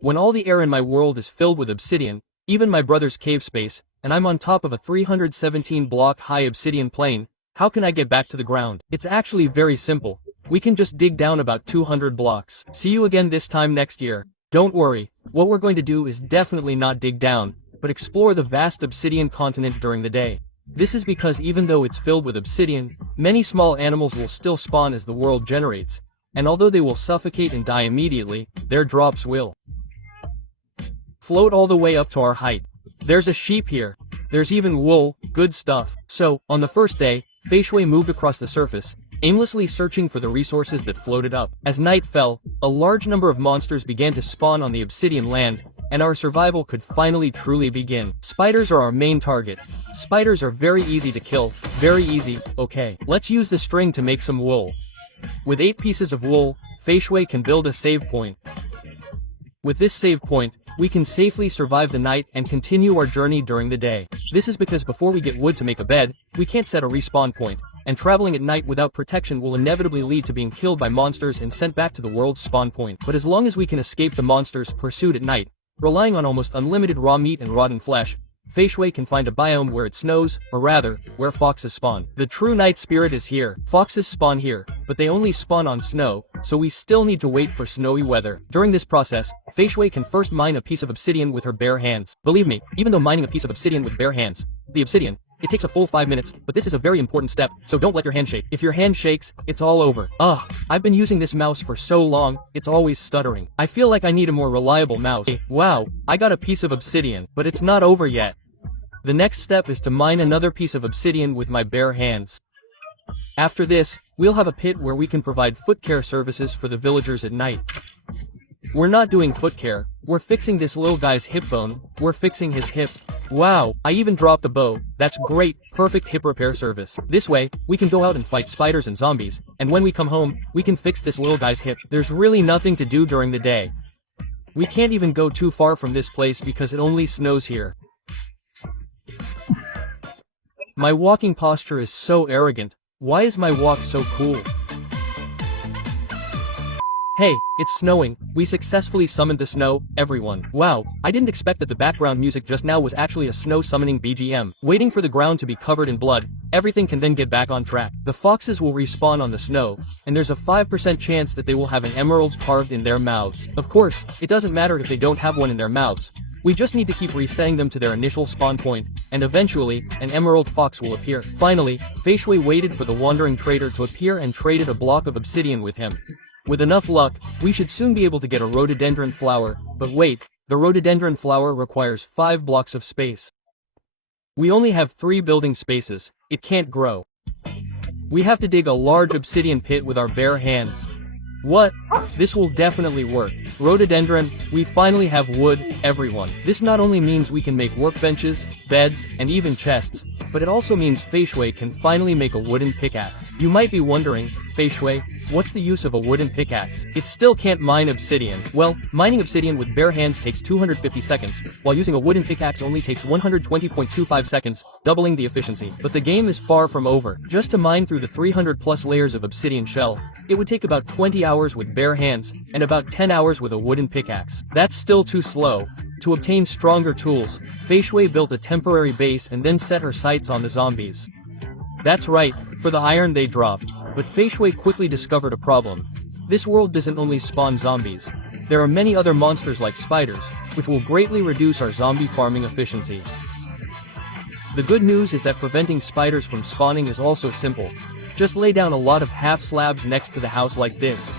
When all the air in my world is filled with obsidian, even my brother's cave space, and I'm on top of a 317-block high obsidian plane, how can I get back to the ground? It's actually very simple. We can just dig down about 200 blocks. See you again this time next year. Don't worry, what we're going to do is definitely not dig down, but explore the vast obsidian continent during the day. This is because even though it's filled with obsidian, many small animals will still spawn as the world generates, and although they will suffocate and die immediately, their drops will float all the way up to our height. There's a sheep here. There's even wool, good stuff. So, on the first day, Fei Shui moved across the surface, aimlessly searching for the resources that floated up. As night fell, a large number of monsters began to spawn on the obsidian land, and our survival could finally truly begin. Spiders are our main target. Spiders are very easy to kill, very easy. Okay, let's use the string to make some wool. With 8 pieces of wool, Fei Shui can build a save point. With this save point, we can safely survive the night and continue our journey during the day. This is because before we get wood to make a bed, we can't set a respawn point, and traveling at night without protection will inevitably lead to being killed by monsters and sent back to the world's spawn point. But as long as we can escape the monsters pursued at night, relying on almost unlimited raw meat and rotten flesh, Fei Shui can find a biome where it snows, or rather, where foxes spawn. The true night spirit is here. Foxes spawn here, but they only spawn on snow, so we still need to wait for snowy weather. During this process, Fei Shui can first mine a piece of obsidian with her bare hands. Believe me, even though mining a piece of obsidian with bare hands, the obsidian, it takes a full 5 minutes, but this is a very important step, so don't let your hand shake. If your hand shakes, it's all over. I've been using this mouse for so long, it's always stuttering. I feel like I need a more reliable mouse. Hey, wow, I got a piece of obsidian, but it's not over yet. The next step is to mine another piece of obsidian with my bare hands. After this, we'll have a pit where we can provide foot care services for the villagers at night. We're not doing foot care, we're fixing this little guy's hip bone, we're fixing his hip. Wow, I even dropped a bow. That's great, perfect hip repair service. This way, we can go out and fight spiders and zombies, and when we come home, we can fix this little guy's hip. There's really nothing to do during the day. We can't even go too far from this place because it only snows here. My walking posture is so arrogant. Why is my walk so cool? Hey, it's snowing. We successfully summoned the snow, everyone. Wow, I didn't expect that the background music just now was actually a snow summoning BGM. Waiting for the ground to be covered in blood, everything can then get back on track. The foxes will respawn on the snow, and there's a 5% chance that they will have an emerald carved in their mouths. Of course, it doesn't matter if they don't have one in their mouths. We just need to keep resetting them to their initial spawn point, and eventually, an emerald fox will appear. Finally, Fei Shui waited for the wandering trader to appear and traded a block of obsidian with him. With enough luck, we should soon be able to get a rhododendron flower, but wait, the rhododendron flower requires 5 blocks of space. We only have 3 building spaces, it can't grow. We have to dig a large obsidian pit with our bare hands. What? This will definitely work. Rhododendron, we finally have wood, everyone. This not only means we can make workbenches, beds, and even chests, but it also means Fei Shui can finally make a wooden pickaxe. You might be wondering, Fei Shui, what's the use of a wooden pickaxe? It still can't mine obsidian. Well, mining obsidian with bare hands takes 250 seconds, while using a wooden pickaxe only takes 120.25 seconds, doubling the efficiency. But the game is far from over. Just to mine through the 300 plus layers of obsidian shell, it would take about 20 hours with bare hands, and about 10 hours with a wooden pickaxe. That's still too slow. To obtain stronger tools, Fei Shui built a temporary base and then set her sights on the zombies. That's right, for the iron they dropped. But Fei Shui quickly discovered a problem. This world doesn't only spawn zombies. There are many other monsters like spiders, which will greatly reduce our zombie farming efficiency. The good news is that preventing spiders from spawning is also simple. Just lay down a lot of half slabs next to the house like this.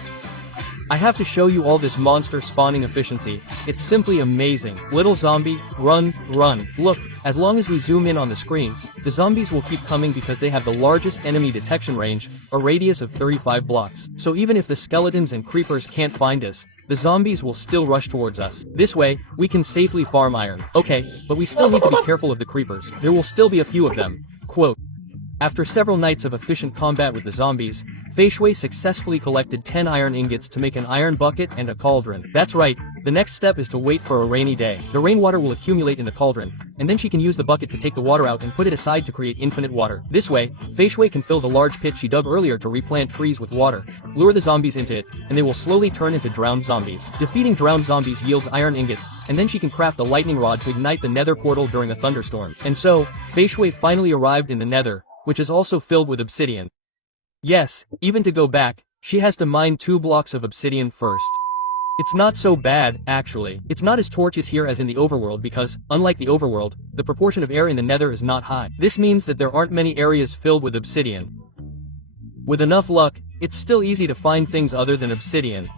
I have to show you all this monster spawning efficiency. It's simply amazing. Little zombie, run, run. Look, as long as we zoom in on the screen, the zombies will keep coming because they have the largest enemy detection range, a radius of 35 blocks. So even if the skeletons and creepers can't find us, the zombies will still rush towards us. This way, we can safely farm iron. Okay, but we still need to be careful of the creepers. There will still be a few of them. Quote, after several nights of efficient combat with the zombies, Fei Shui successfully collected 10 iron ingots to make an iron bucket and a cauldron. That's right, The next step is to wait for a rainy day. The rainwater will accumulate in the cauldron, and then she can use the bucket to take the water out and put it aside to create infinite water. This way, Fei Shui can fill the large pit she dug earlier to replant trees with water, lure the zombies into it, and they will slowly turn into drowned zombies. Defeating drowned zombies yields iron ingots, and then she can craft a lightning rod to ignite the nether portal during a thunderstorm. And so, Fei Shui finally arrived in the nether, which is also filled with obsidian. Yes, even to go back, she has to mine 2 blocks of obsidian first. It's not so bad, actually. It's not as tortuous here as in the overworld because, unlike the overworld, the proportion of air in the nether is not high. This means that there aren't many areas filled with obsidian. With enough luck, it's still easy to find things other than obsidian.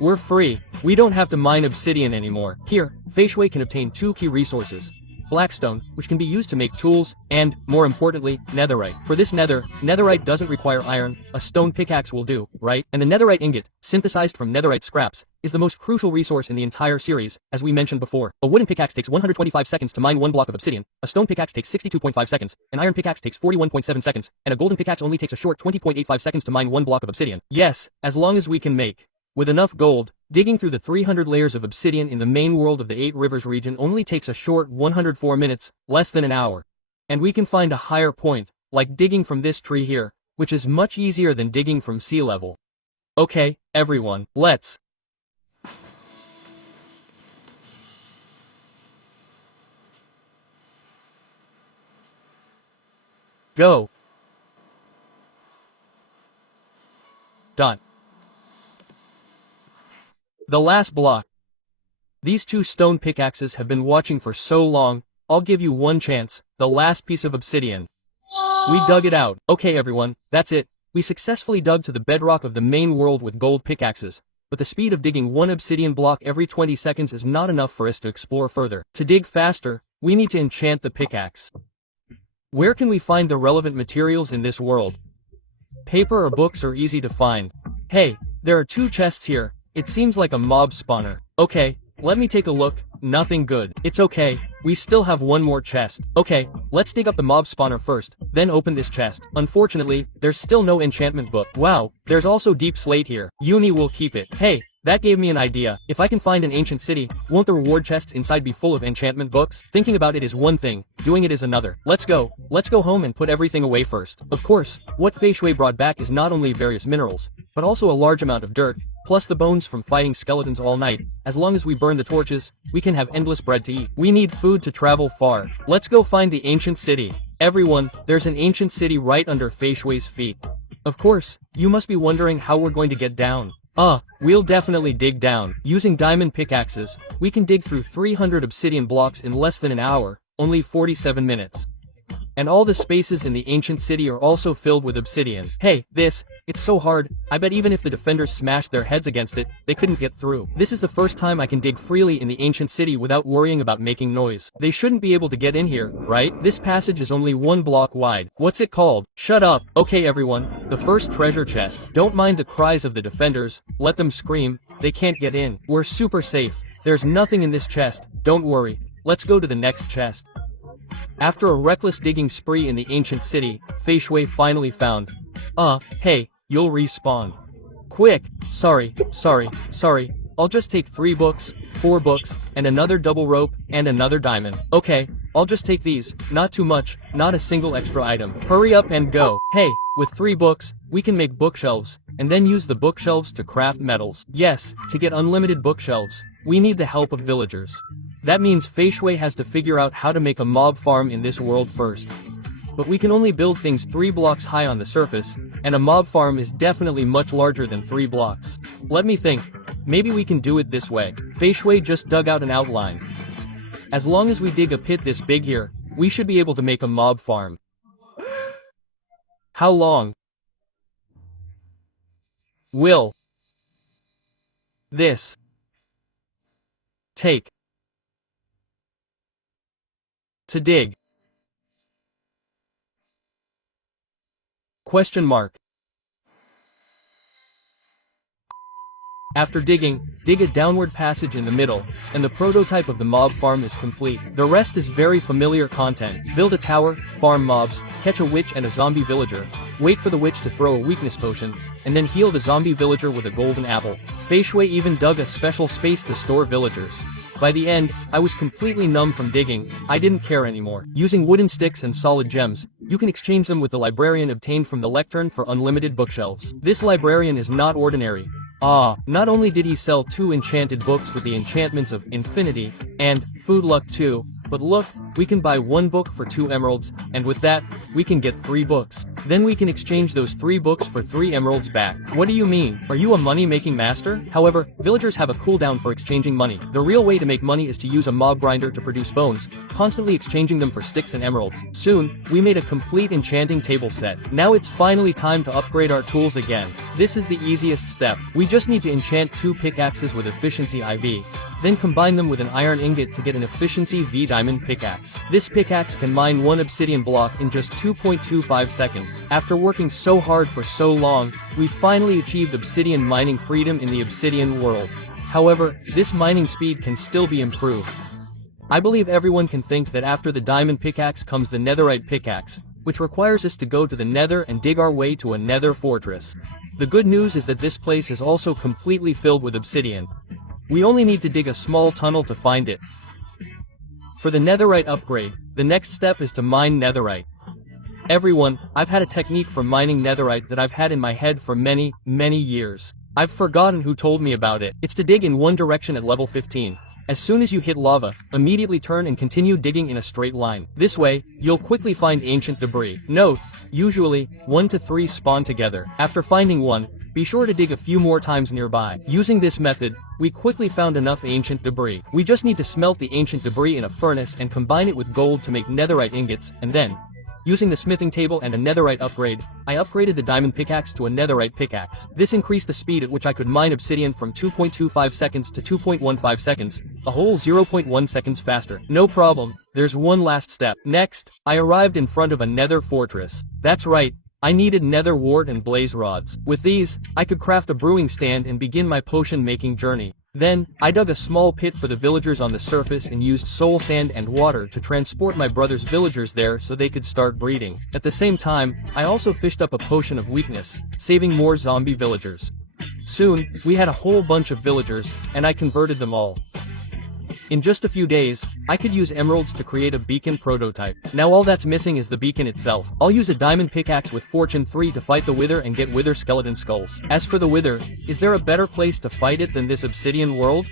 We're free. We don't have to mine obsidian anymore. Here, Fei Shui can obtain 2 key resources. Blackstone, which can be used to make tools, and, more importantly, netherite. For this netherite doesn't require iron, a stone pickaxe will do, right? And the netherite ingot, synthesized from netherite scraps, is the most crucial resource in the entire series, as we mentioned before. A wooden pickaxe takes 125 seconds to mine 1 block of obsidian, a stone pickaxe takes 62.5 seconds, an iron pickaxe takes 41.7 seconds, and a golden pickaxe only takes a short 20.85 seconds to mine 1 block of obsidian. Yes, as long as we can make. With enough gold, digging through the 300 layers of obsidian in the main world of the 8 Rivers region only takes a short 104 minutes, less than an hour. And we can find a higher point, like digging from this tree here, which is much easier than digging from sea level. Okay, everyone, let's go. The last block. These 2 stone pickaxes have been watching for so long, I'll give you one chance, the last piece of obsidian. We dug it out. Okay everyone, that's it. We successfully dug to the bedrock of the main world with gold pickaxes, but the speed of digging 1 obsidian block every 20 seconds is not enough for us to explore further. To dig faster, we need to enchant the pickaxe. Where can we find the relevant materials in this world? Paper or books are easy to find. Hey, there are 2 chests here. It seems like a mob spawner. Okay, let me take a look. Nothing good. It's okay, we still have 1 more chest. Okay, let's dig up the mob spawner first, then open this chest. Unfortunately, there's still no enchantment book. Wow, there's also deep slate here. Uni will keep it. Hey, that gave me an idea. If I can find an ancient city, won't the reward chests inside be full of enchantment books? Thinking about it is one thing, doing it is another. Let's go home and put everything away first. Of course, what Fei Shui brought back is not only various minerals, but also a large amount of dirt, plus the bones from fighting skeletons all night. As long as we burn the torches, we can have endless bread to eat. We need food to travel far. Let's go find the ancient city. Everyone, there's an ancient city right under Fei Shui's feet. Of course, you must be wondering how we're going to get down. We'll definitely dig down. Using diamond pickaxes, we can dig through 300 obsidian blocks in less than an hour, only 47 minutes. And all the spaces in the ancient city are also filled with obsidian. Hey, it's so hard, I bet even if the defenders smashed their heads against it, they couldn't get through. This is the first time I can dig freely in the ancient city without worrying about making noise. They shouldn't be able to get in here, right? This passage is only 1 block wide. What's it called? Shut up. Okay everyone, the first treasure chest. Don't mind the cries of the defenders, let them scream, they can't get in. We're super safe. There's nothing in this chest, don't worry. Let's go to the next chest. After a reckless digging spree in the ancient city, Fei Shui finally found. Hey, you'll respawn. Quick! Sorry, I'll just take 3 books, 4 books, and another double rope, and another diamond. Okay, I'll just take these, not too much, not a single extra item. Hurry up and go. Hey, with 3 books, we can make bookshelves, and then use the bookshelves to craft metals. Yes, to get unlimited bookshelves, we need the help of villagers. That means Fei Shui has to figure out how to make a mob farm in this world first. But we can only build things 3 blocks high on the surface, and a mob farm is definitely much larger than 3 blocks. Let me think. Maybe we can do it this way. Fei Shui just dug out an outline. As long as we dig a pit this big here, we should be able to make a mob farm. How long will this take to dig? Question mark. After digging, dig a downward passage in the middle, and the prototype of the mob farm is complete. The rest is very familiar content. Build a tower, farm mobs, catch a witch and a zombie villager, wait for the witch to throw a weakness potion, and then heal the zombie villager with a golden apple. Fei Shui even dug a special space to store villagers. By the end, I was completely numb from digging. I didn't care anymore. Using wooden sticks and solid gems, you can exchange them with the librarian obtained from the lectern for unlimited bookshelves. This librarian is not ordinary. Not only did he sell 2 enchanted books with the enchantments of Infinity and Food Luck too, but look, we can buy 1 book for 2 emeralds, and with that, we can get 3 books. Then we can exchange those 3 books for 3 emeralds back. What do you mean? Are you a money-making master? However, villagers have a cooldown for exchanging money. The real way to make money is to use a mob grinder to produce bones, constantly exchanging them for sticks and emeralds. Soon, we made a complete enchanting table set. Now it's finally time to upgrade our tools again. This is the easiest step. We just need to enchant 2 pickaxes with efficiency IV. Then combine them with an iron ingot to get an efficiency V diamond pickaxe. This pickaxe can mine 1 obsidian block in just 2.25 seconds. After working so hard for so long, we finally achieved obsidian mining freedom in the obsidian world. However, this mining speed can still be improved. I believe everyone can think that after the diamond pickaxe comes the netherite pickaxe, which requires us to go to the nether and dig our way to a nether fortress. The good news is that this place is also completely filled with obsidian. We only need to dig a small tunnel to find it. For the netherite upgrade, the next step is to mine netherite. Everyone, I've had a technique for mining netherite that I've had in my head for many, many years. I've forgotten who told me about it. It's to dig in one direction at level 15. As soon as you hit lava, immediately turn and continue digging in a straight line. This way, you'll quickly find ancient debris. Note, usually, 1 to 3 spawn together. After finding one, be sure to dig a few more times nearby. Using this method, we quickly found enough ancient debris. We just need to smelt the ancient debris in a furnace and combine it with gold to make netherite ingots, and then, using the smithing table and a netherite upgrade, I upgraded the diamond pickaxe to a netherite pickaxe. This increased the speed at which I could mine obsidian from 2.25 seconds to 2.15 seconds, a whole 0.1 seconds faster. No problem, there's one last step. Next, I arrived in front of a nether fortress. That's right, I needed nether wart and blaze rods. With these, I could craft a brewing stand and begin my potion-making journey. Then, I dug a small pit for the villagers on the surface and used soul sand and water to transport my brother's villagers there so they could start breeding. At the same time, I also fished up a potion of weakness, saving more zombie villagers. Soon, we had a whole bunch of villagers, and I converted them all. In just a few days, I could use emeralds to create a beacon prototype. Now all that's missing is the beacon itself. I'll use a diamond pickaxe with fortune 3 to fight the wither and get wither skeleton skulls. As for the wither, is there a better place to fight it than this obsidian world?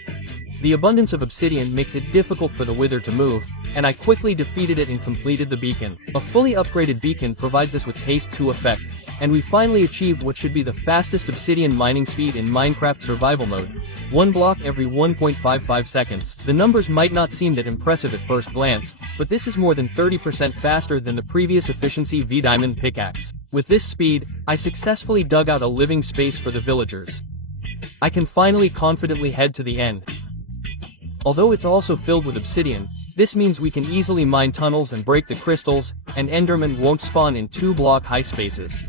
The abundance of obsidian makes it difficult for the wither to move, and I quickly defeated it and completed the beacon. A fully upgraded beacon provides us with haste 2 effect, and we finally achieved what should be the fastest obsidian mining speed in Minecraft survival mode. 1 block every 1.55 seconds. The numbers might not seem that impressive at first glance, but this is more than 30% faster than the previous efficiency V diamond pickaxe. With this speed, I successfully dug out a living space for the villagers. I can finally confidently head to the end. Although it's also filled with obsidian, this means we can easily mine tunnels and break the crystals, and endermen won't spawn in 2-block high spaces.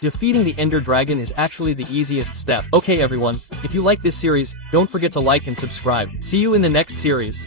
Defeating the Ender Dragon is actually the easiest step. Okay everyone, if you like this series, don't forget to like and subscribe. See you in the next series.